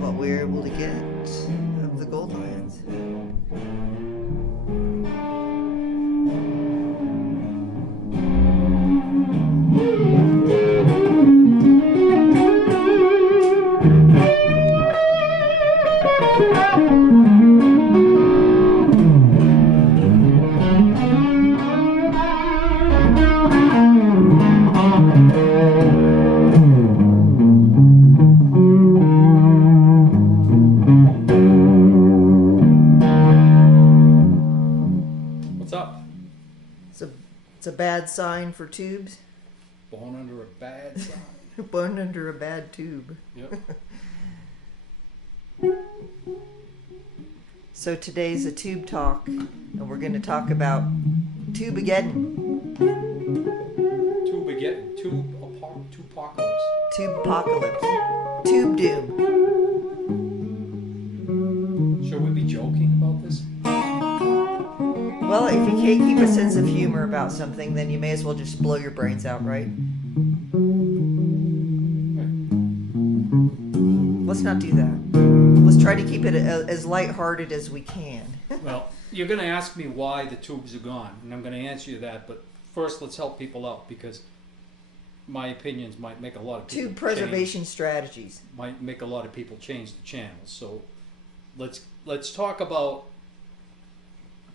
what we were able to get of the gold lions. What's up? It's a bad sign for tubes. Born under a bad sign. Born under a bad tube. Yep. So today's a tube talk, and we're going to talk about Tubeageddon. Tubeageddon. Tubeapocalypse. Tube apocalypse. Tube doom. Should we be joking about this? Well, if you can't keep a sense of humor about something, then you may as well just blow your brains out, right? Let's not do that. Let's try to keep it as lighthearted as we can. Well, you're going to ask me why the tubes are gone, and I'm going to answer you that, but first let's help people out, because my opinions might make a lot of people Tube preservation strategies. might make a lot of people change the channel. So let's talk about,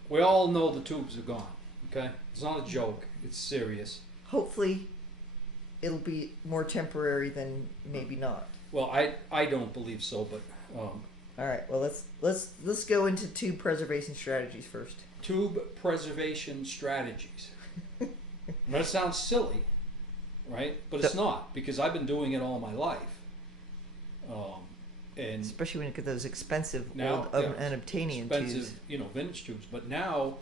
we all know the tubes are gone, okay? It's not a joke, it's serious. Hopefully, it'll be more temporary than maybe not. Well, I don't believe so, but All right. Well, let's go into tube preservation strategies first. tube preservation strategies. That sounds silly, right? But it's not, because I've been doing it all my life. And Especially when you get those expensive now, old unobtainium expensive, tubes. vintage tubes. But now,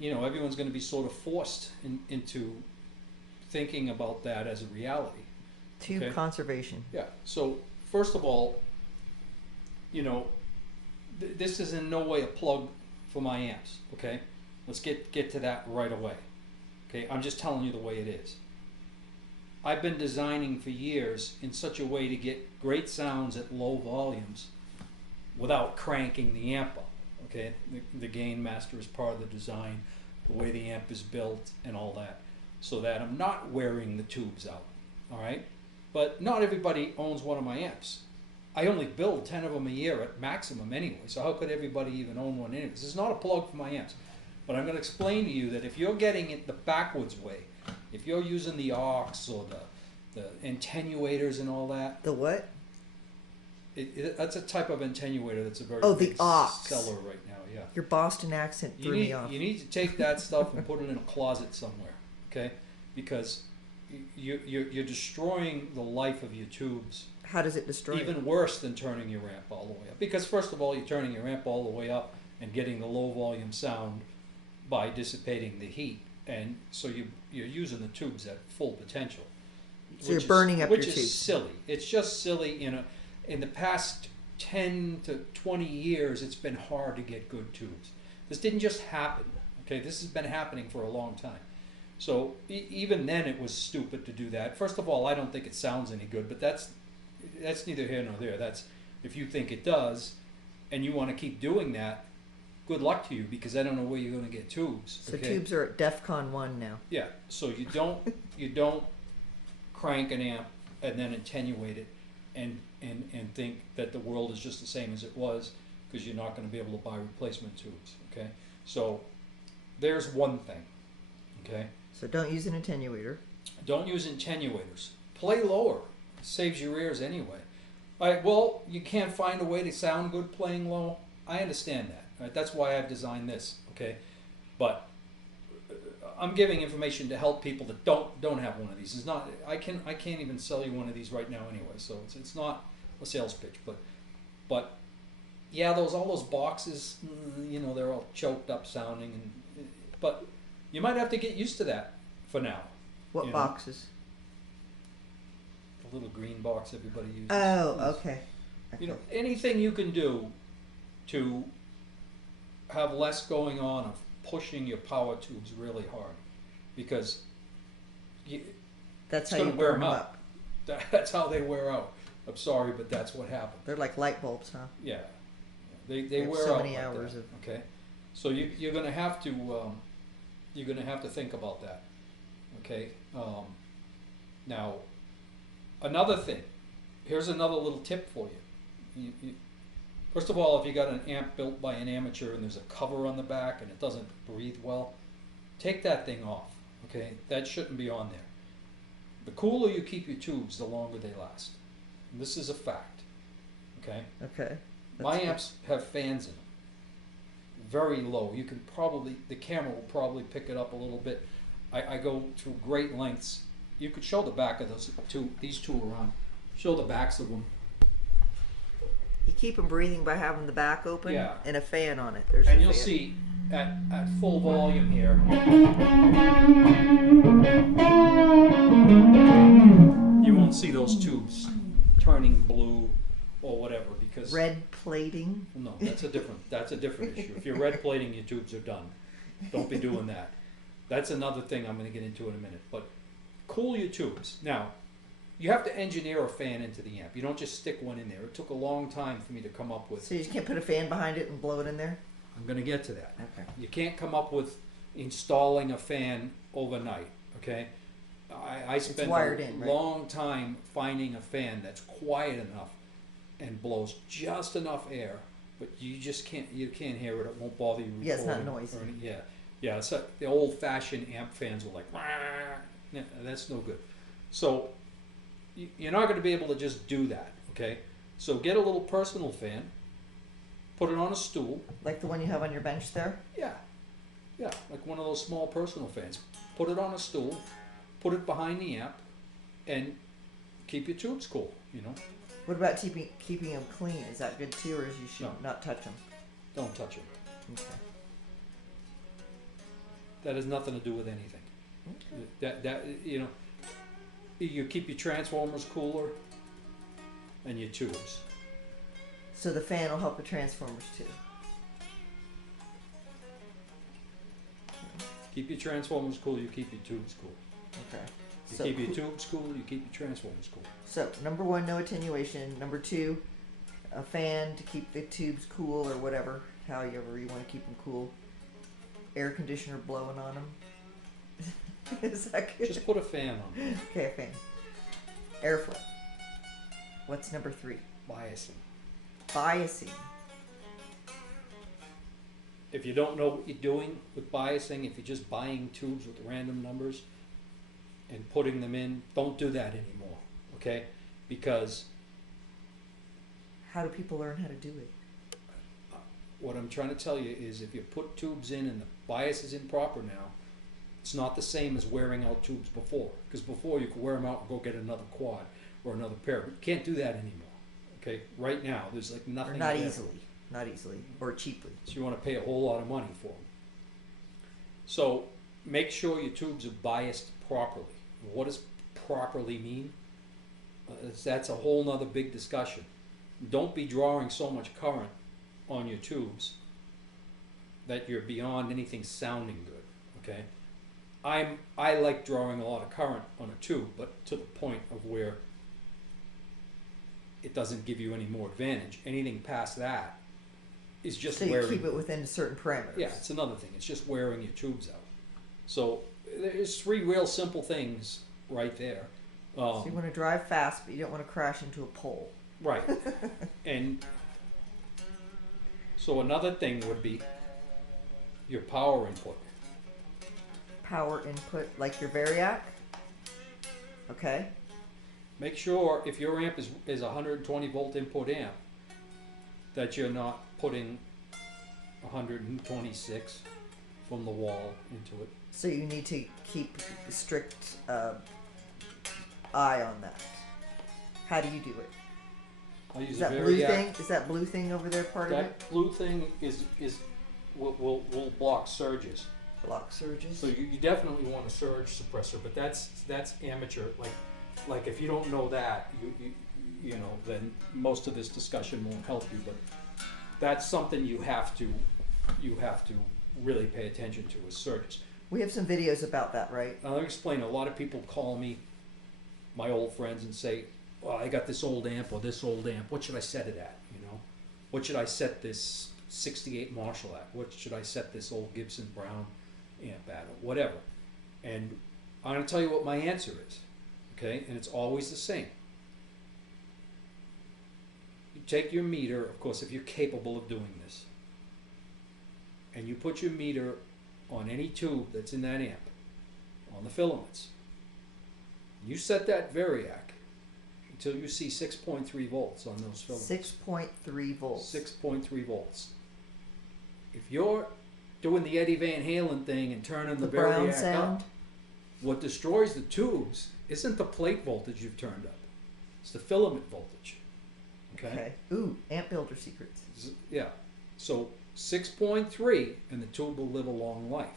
everyone's going to be sort of forced into thinking about that as a reality. Tube Okay. conservation. Yeah. So first of all, this is in no way a plug for my amps. Okay. Let's get to that right away. Okay. I'm just telling you the way it is. I've been designing for years in such a way to get great sounds at low volumes without cranking the amp up. Okay. The gain master is part of the design, the way the amp is built and all that, so that I'm not wearing the tubes out. All right. But not everybody owns one of my amps. I only build 10 of them a year at maximum anyway, so how could everybody even own one anyway? This is not a plug for my amps. But I'm going to explain to you that if you're getting it the backwards way, if you're using the aux or the attenuators and all that, The what? that's a type of attenuator that's a very The big aux. seller right now, yeah. Your Boston accent threw me off. You need to take that stuff and put it in a closet somewhere, okay? Because you're destroying the life of your tubes. How does it destroy Even it? worse than turning your amp all the way up. Because first of all, you're turning your amp all the way up and getting the low volume sound by dissipating the heat. And so you're using the tubes at full potential. So you're burning up your Which is tubes. silly. It's just silly. In the past 10 to 20 years, it's been hard to get good tubes. This didn't just happen. Okay, this has been happening for a long time. So even then it was stupid to do that. First of all, I don't think it sounds any good, but that's neither here nor there. That's, if you think it does and you want to keep doing that, good luck to you, because I don't know where you're going to get tubes. So okay? tubes are at DEFCON 1 now. Yeah, so you don't crank an amp and then attenuate it and think that the world is just the same as it was, because you're not going to be able to buy replacement tubes. Okay, so there's one thing. Okay. So don't use an attenuator. Don't use attenuators. Play lower. It saves your ears anyway. All right, well, you can't find a way to sound good playing low. I understand that. All right, that's why I've designed this. Okay, but I'm giving information to help people that don't have one of these. It's not. I can't even sell you one of these right now anyway. So it's not a sales pitch. But yeah, all those boxes. They're all choked up sounding, but you might have to get used to that for now. What boxes? The little green box everybody uses. Oh, okay. Anything you can do to have less going on of pushing your power tubes really hard, because That's it's how you gonna wear burn them them out. up. That's how they wear out. I'm sorry, but that's what happened. They're like light bulbs, huh? Yeah, they have wear so out many like hours that, of- okay. So you're gonna have to think about that, okay. Now, another thing. Here's another little tip for you. First of all, if you got an amp built by an amateur and there's a cover on the back and it doesn't breathe well, take that thing off. Okay, that shouldn't be on there. The cooler you keep your tubes, the longer they last. And this is a fact. Okay. Okay. My That's good. amps have fans in them, very low. You can probably, the camera will probably pick it up a little bit. I go through great lengths. You could show the back of those two. These two are on. Show the backs of them. You keep them breathing by having the back open Yeah. and a fan on it. There's And a you'll fan. see at full volume here. You won't see those tubes turning blue or whatever because Red plating. no, that's a different issue. If you're red plating, your tubes are done. Don't be doing that. That's another thing I'm going to get into in a minute. But cool your tubes. Now, you have to engineer a fan into the amp. You don't just stick one in there. It took a long time for me to come up with. So you just can't put a fan behind it and blow it in there? I'm going to get to that. Okay. You can't come up with installing a fan overnight, okay? I spent wired a in, right? long time finding a fan that's quiet enough and blows just enough air, but you can't hear it. It won't bother you. Yeah, it's not recording noisy. or any- yeah. So the old-fashioned amp fans were like, "Wah." Yeah, that's no good. So you're not going to be able to just do that, okay? So get a little personal fan, put it on a stool. Like the one you have on your bench there? Yeah, like one of those small personal fans. Put it on a stool, put it behind the amp, and keep your tubes cool, you know? What about keeping them clean? Is that good too, or is you should No. not touch them? Don't touch them. Okay. That has nothing to do with anything. Okay. That you know, you keep your transformers cooler and your tubes. So the fan will help the transformers too. Keep your transformers cool, you keep your tubes cool. Okay. You So, keep your tubes cool, you keep your transformers cool. so number one, no attenuation. Number two, a fan to keep the tubes cool or whatever, however you want to keep them cool. Air conditioner blowing on them. Is that good? Just put a fan on it. Okay, a fan. Airflow. What's number three? Biasing. Biasing. If you don't know what you're doing with biasing, if you're just buying tubes with random numbers and putting them in, don't do that anymore, okay? Because How do people learn how to do it? what I'm trying to tell you is if you put tubes in and the bias is improper now, it's not the same as wearing out tubes before. Because before you could wear them out and go get another quad or another pair. But you can't do that anymore, okay? Right now, there's like nothing. Or not there. easily. Not easily. Or cheaply. So you want to pay a whole lot of money for them. So make sure your tubes are biased properly. What does properly mean? That's a whole nother big discussion. Don't be drawing so much current on your tubes that you're beyond anything sounding good, okay? I like drawing a lot of current on a tube, but to the point of where it doesn't give you any more advantage. Anything past that is just So you wearing. keep it within certain parameters. Yeah, it's another thing. It's just wearing your tubes out. So there's three real simple things right there. So you want to drive fast, but you don't want to crash into a pole. Right. And so another thing would be your power input. Power input, like your VARIAC. Okay. Make sure if your amp is a 120 volt input amp that you're not putting 126 from the wall into it. So you need to keep a strict eye on that. How do you do it? I use Is a that blue VARIAC. thing? Is that blue thing over there part of it? That blue thing will block surges. Block surges. So you definitely want a surge suppressor, but that's amateur. Like if you don't know that, you know, then most of this discussion won't help you. But that's something you have to really pay attention to is surges. We have some videos about that, right? Now, let me explain. A lot of people call me, my old friends, and say, well, I got this old amp or this old amp. What should I set it at? You know, what should I set this 68 Marshall at? What should I set this old Gibson Brown amp at? Or whatever. And I'm going to tell you what my answer is. Okay, and it's always the same. You take your meter, of course, if you're capable of doing this, and you put your meter on any tube that's in that amp, on the filaments. You set that VARIAC until you see 6.3 volts on those filaments. 6.3 volts. 6.3 volts. If you're doing the Eddie Van Halen thing and turning the brown VARIAC sound. up, what destroys the tubes isn't the plate voltage you've turned up. It's the filament voltage. Okay? Ooh, amp builder secrets. Yeah. So 6.3 and the tube will live a long life.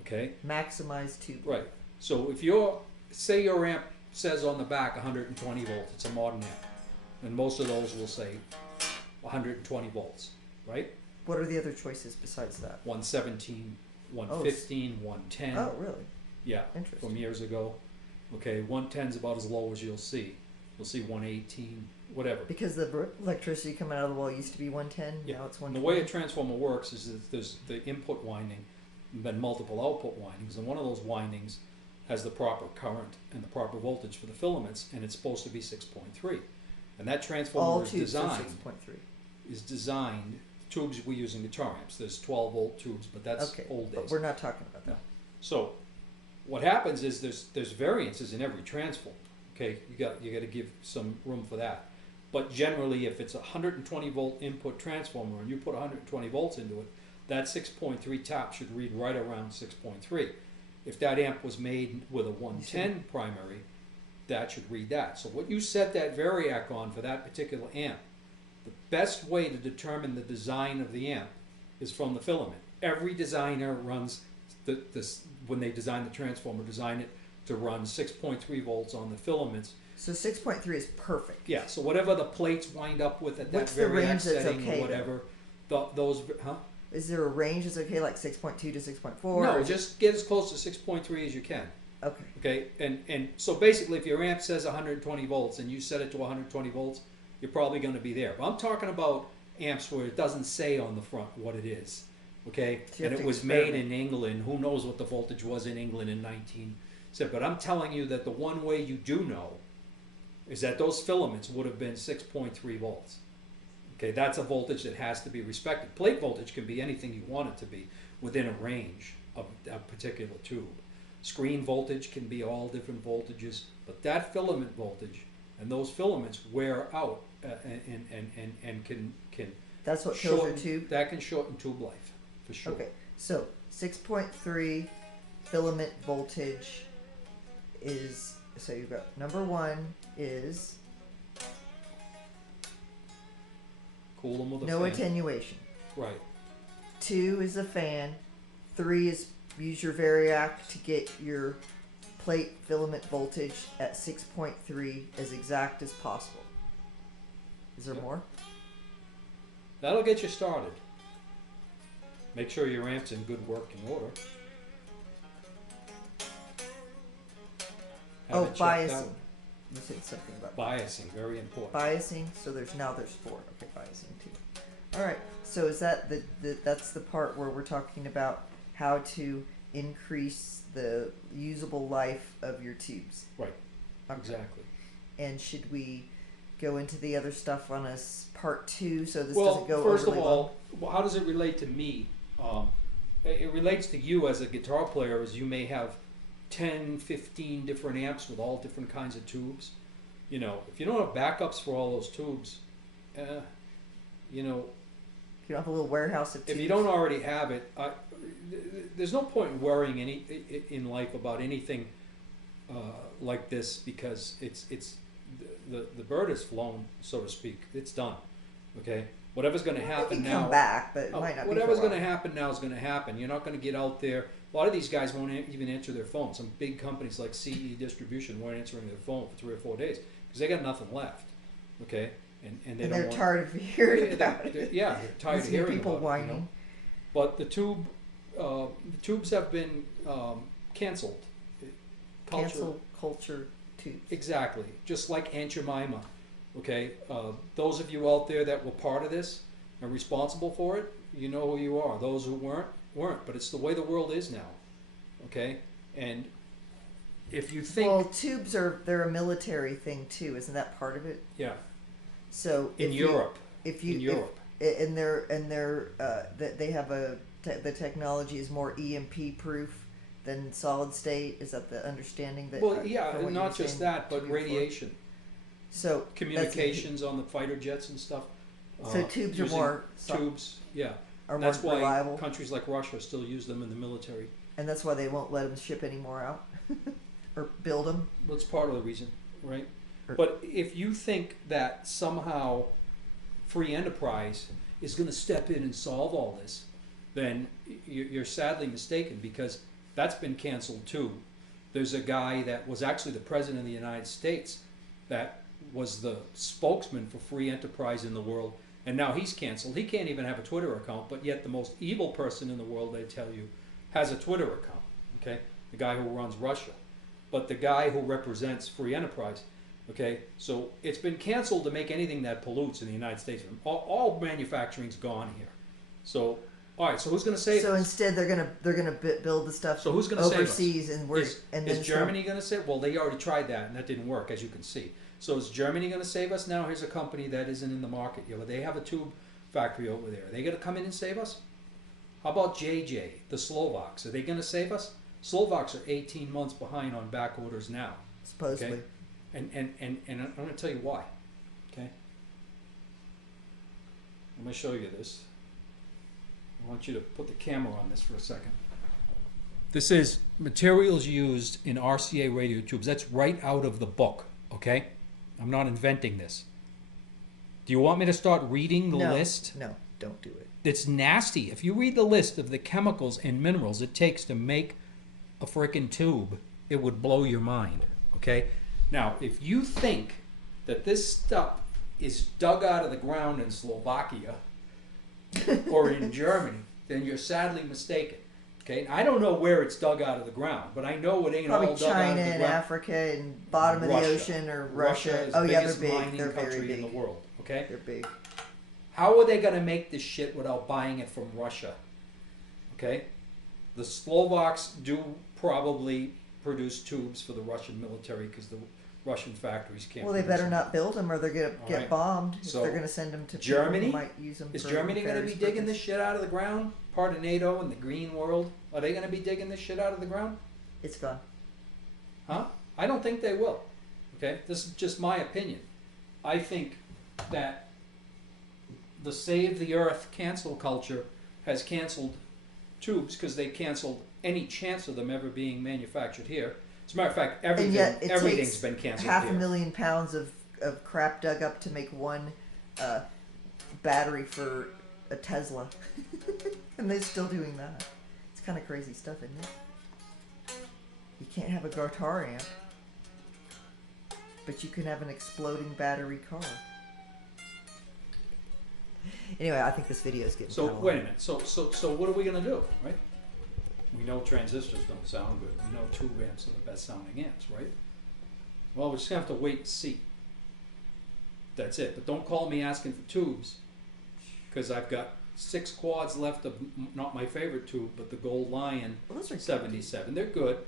Okay? Maximize tube. Right. So if you're, say your amp says on the back 120 volts, it's a modern amp, and most of those will say 120 volts, right? What are the other choices besides that? 117, 115, 110. Oh, really? Yeah, Interesting. from years ago. Okay, 110 is about as low as you'll see. You'll see 118, whatever. Because the electricity coming out of the wall used to be 110, Yeah. now it's And 120. the way a transformer works is that there's the input winding and then multiple output windings, and one of those windings has the proper current and the proper voltage for the filaments, and it's supposed to be 6.3. And that transformer All is tubes are designed, 6.3. tubes we use in guitar amps, there's 12 volt tubes, but that's Okay, old days. but we're not talking about that. No. So what happens is there's variances in every transformer. Okay, you got to give some room for that. But generally, if it's a 120 volt input transformer and you put 120 volts into it, that 6.3 tap should read right around 6.3. If that amp was made with a 110 primary, that should read that. So what you set that VARIAC on for that particular amp, the best way to determine the design of the amp is from the filament. Every designer runs this when they design the transformer, design it to run 6.3 volts on the filaments. So 6.3 is perfect. Yeah, so whatever the plates wind up with at that What's the VARIAC range that's setting okay, or whatever, those, huh? Is there a range that's okay, like 6.2 to 6.4? No, just get as close to 6.3 as you can. Okay. Okay, and so basically if your amp says 120 volts and you set it to 120 volts, you're probably going to be there. But I'm talking about amps where it doesn't say on the front what it is. Okay, So and it was made in England. Who knows what the voltage was in England in 1970? But I'm telling you that the one way you do know is that those filaments would have been 6.3 volts. Okay, that's a voltage that has to be respected. Plate voltage can be anything you want it to be within a range of a particular tube. Screen voltage can be all different voltages, but that filament voltage and those filaments wear out and can That's what kills your shorten, tube? that can shorten tube life for sure. Okay, so 6.3 filament voltage is, so you've got number one is Cool them with a no fan. attenuation. Right. 2 is a fan. 3 is use your VARIAC to get your plate filament voltage at 6.3 as exact as possible. Is there Yep. more? That'll get you started. Make sure your amp's in good working order. Have Oh, it checked out. biasing. You said something about Biasing, very important. biasing. So there's 4. Okay, biasing too. All right. So is that that's the part where we're talking about how to increase the usable life of your tubes? Right. Okay. Exactly. And should we go into the other stuff on part 2 so this Well, doesn't go first of overly all, how does it relate to me? It relates to you as a guitar player, as you may have 10, 15 different amps with all different kinds of tubes. You know, if you don't have backups for all those tubes, you know, If you don't have a little warehouse of tubes. if you don't already have it, there's no point in worrying in life about anything like this, because it's the bird has flown, so to speak. It's done. Okay, whatever's going to It happen can now. come back, but it might not Whatever's be for a going to while. happen now is going to happen. You're not going to get out there. A lot of these guys won't even answer their phone. Some big companies like CE Distribution weren't answering their phone for 3 or 4 days because they got nothing left. Okay, and they And don't they're want, tired of hearing about it. yeah, they're tired of Listening to hearing people about whining. it. You know? But the tubes have been canceled. Cancel culture tubes. Exactly. Just like Aunt Jemima. Okay? Those of you out there that were part of this and responsible for it, you know who you are. Those who weren't. But it's the way the world is now. Okay? And if you think... Well, tubes they're a military thing too. Isn't that part of it? Yeah. So In Europe. If you... In Europe. And they have the technology is more EMP proof than solid state. Is that the understanding that? Well, yeah, not just that, but radiation. So communications on the fighter jets and stuff. So tubes are more tubes, yeah. Are that's more reliable. Why countries like Russia still use them in the military. And that's why they won't let them ship any more out or build them. Well, it's part of the reason, right? But if you think that somehow free enterprise is going to step in and solve all this, then you're sadly mistaken, because that's been canceled too. There's a guy that was actually the president of the United States that was the spokesman for free enterprise in the world, and now he's canceled. He can't even have a Twitter account, but yet the most evil person in the world, they tell you, has a Twitter account, okay? The guy who runs Russia. But the guy who represents free enterprise, okay? So it's been canceled to make anything that pollutes in the United States. All manufacturing's gone here. So, all right, so who's going to save us? So instead they're going to build the stuff so who's going to overseas save us? And we're is Germany going to save? Well, they already tried that and that didn't work, as you can see. So is Germany going to save us? Now here's a company that isn't in the market. You know, they have a tube factory over there. Are they going to come in and save us? How about JJ, the Slovaks? Are they going to save us? Slovaks are 18 months behind on back orders now. Supposedly. Okay? And I'm going to tell you why. Okay? I'm going to show you this. I want you to put the camera on this for a second. This is materials used in RCA radio tubes. That's right out of the book, okay? I'm not inventing this. Do you want me to start reading the list? No, don't do it. It's nasty. If you read the list of the chemicals and minerals it takes to make a frickin' tube, it would blow your mind, okay? Now, if you think that this stuff is dug out of the ground in Slovakia or in Germany, then you're sadly mistaken. Okay, I don't know where it's dug out of the ground, but I know it ain't probably all dug China out of the and ground. Africa and bottom of the ocean or Russia. Is oh the yeah, they're biggest big. mining They're country very big in the world. Okay, they're big. How are they going to make this shit without buying it from Russia? Okay, the Slovaks do probably produce tubes for the Russian military because the Russian factories can't. Well, they better not build them, or they're going to get right. bombed. So, if they're going to send them to Germany, people who might use them. Is for Germany going to be nefarious digging this shit out of the ground? Part of NATO and the green world? Are they going to be digging this shit out of the ground? It's gone. Huh? I don't think they will. Okay? This is just my opinion. I think that the Save the Earth cancel culture has canceled tubes because they canceled any chance of them ever being manufactured here. As a matter of fact, everything's been canceled here. 500,000 pounds of crap dug up to make one battery for a Tesla. And they're still doing that. It's kind of crazy stuff, isn't it? You can't have a guitar amp, but you can have an exploding battery car. Anyway, I think this video is getting So kind of wait a long. minute. So what are we going to do, right? We know transistors don't sound good. We know tube amps are the best sounding amps, right? Well, we're just going to have to wait and see. That's it. But don't call me asking for tubes, because I've got 6 quads left of not my favorite tube, but the Gold Lion 77. They're good,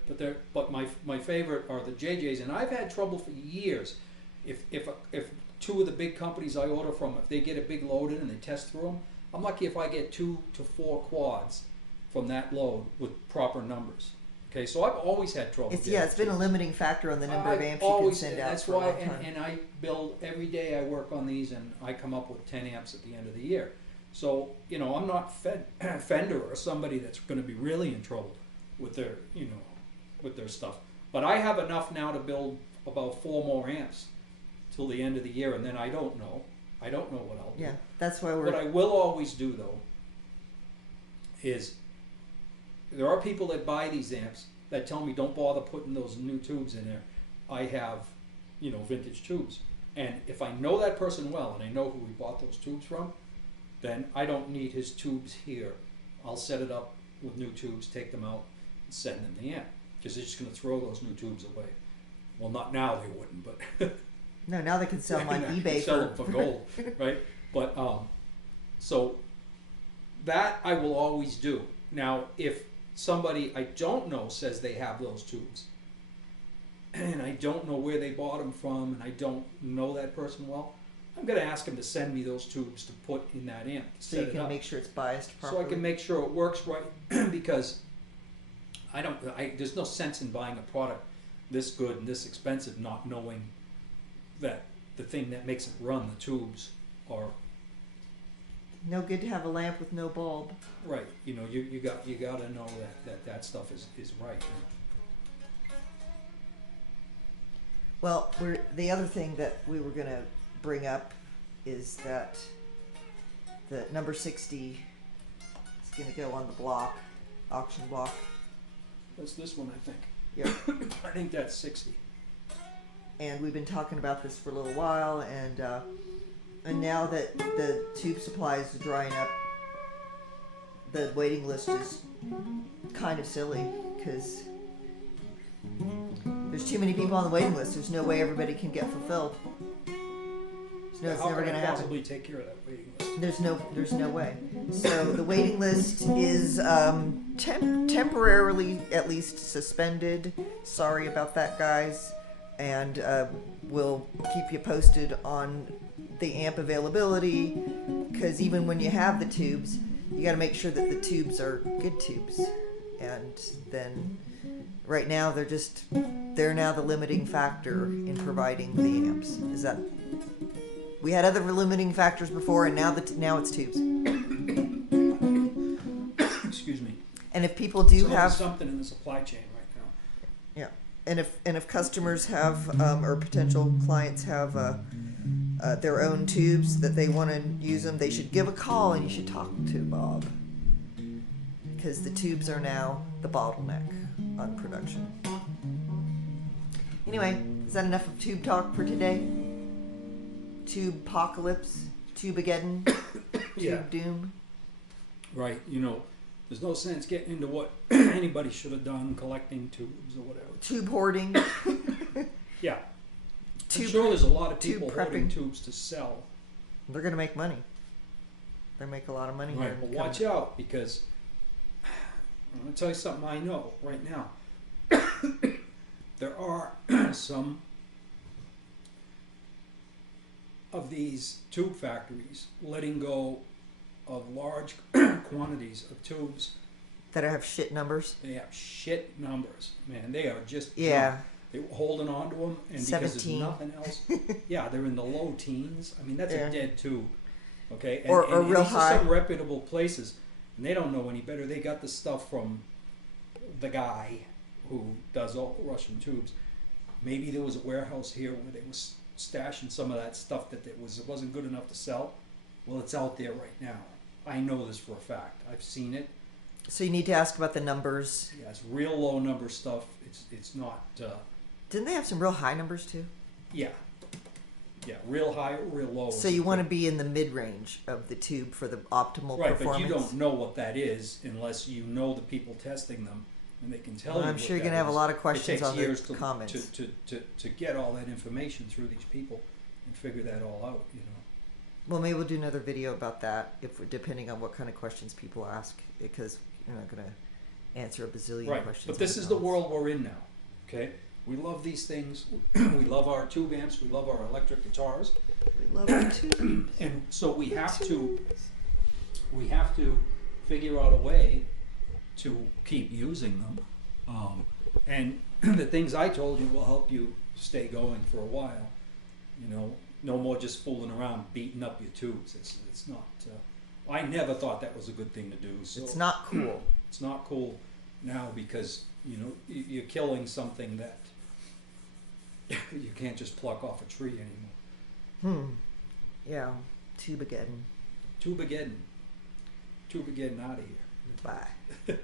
but my favorite are the JJs, and I've had trouble for years. If 2 of the big companies I order from, if they get a big load in and they test through them, I'm lucky if I get 2 to 4 quads from that load with proper numbers. Okay, so I've always had trouble. It's been a limiting factor on the number of amps you can send out. That's why, and I build every day. I work on these, and I come up with 10 amps at the end of the year. So I'm not Fender or somebody that's going to be really in trouble with their with their stuff. But I have enough now to build about 4 more amps till the end of the year, and then I don't know what I'll do. Yeah, that's why we're. What I will always do though is, there are people that buy these amps that tell me don't bother putting those new tubes in there. I have, vintage tubes. And if I know that person well and I know who we bought those tubes from, then I don't need his tubes here. I'll set it up with new tubes, take them out, and send them the amp. Because they're just going to throw those new tubes away. Well, not now they wouldn't, but No, now they can sell them on you eBay can sell them for gold, right? But so that I will always do. Now, if somebody I don't know says they have those tubes, and I don't know where they bought them from, and I don't know that person well, I'm going to ask them to send me those tubes to put in that amp. To so set you it can up. make sure it's biased properly. So I can make sure it works right, because there's no sense in buying a product this good and this expensive not knowing that the thing that makes it run, the tubes, are no good to have a lamp with no bulb. right. You know, you got to know that stuff is right. Well, the other thing that we were going to bring up is that the number 60 is going to go on the block, auction block. That's this one, I think. Yep. I think that's 60. And we've been talking about this for a little while, and now that the tube supply is drying up, the waiting list is kind of silly because there's too many people on the waiting list. There's no way everybody can get fulfilled. It's never going to happen. Possibly take care of that waiting list? There's no way. So the waiting list is temporarily at least suspended. Sorry about that, guys. And we'll keep you posted on the amp availability, because even when you have the tubes, you got to make sure that the tubes are good tubes. And then right now they're now the limiting factor in providing the amps. Is that we had other limiting factors before, and now it's tubes. Excuse me. And if people do So have there's something in the supply chain right now. yeah, and if customers have or potential clients have their own tubes that they want to use them, they should give a call and you should talk to Bob, because the tubes are now the bottleneck on production. Anyway, is that enough of tube talk for today? Tube-pocalypse, Tubeageddon, Yeah. Tube doom. Right. You know, there's no sense getting into what anybody should have done, collecting tubes or whatever. Tube hoarding. Yeah. Tube, I'm sure there's a lot of tube people hoarding prepping. tubes to sell. They're going to make money. They make a lot of money here. Right. But watch out, because I'm going to tell you something I know right now. There are some of these tube factories letting go of large quantities of tubes. That have shit numbers. They have shit numbers, man. They are just Yeah. junk. They were holding on to them, and because 17. there's nothing else, yeah, they're in the low teens. I mean, that's Yeah. a dead tube, okay? And, Or and real these are high. some reputable places, and they don't know any better. They got the stuff from the guy who does all the Russian tubes. Maybe there was a warehouse here where they were stashing some of that stuff that it wasn't good enough to sell. Well, it's out there right now. I know this for a fact. I've seen it. So you need to ask about the numbers. Yeah, it's real low number stuff. It's not. Didn't they have some real high numbers too? Yeah, real high, real low. So you want to be in the mid-range of the tube for the optimal right, performance. but you don't know what that is unless you know the people testing them, and they can tell Well, you. I'm what sure you're that going to have a is. lot of questions It takes on years the comments. to get all that information through these people and figure that all out. You know. Well, maybe we'll do another video about that, depending on what kind of questions people ask, because you're not going to answer a bazillion Right, questions. but this in is the comments. world we're in now. Okay, we love these things. We love our tube amps. We love our electric guitars. We love our tubes. And so we have to figure out a way to keep using them. And the things I told you will help you stay going for a while. You know, no more just fooling around beating up your tubes. It's not. I never thought that was a good thing to do. So It's not cool. It's not cool now, because you know you're killing something that you can't just pluck off a tree anymore. Yeah. Tubeageddon. Tubeageddon. Tubeageddon out of here. Bye.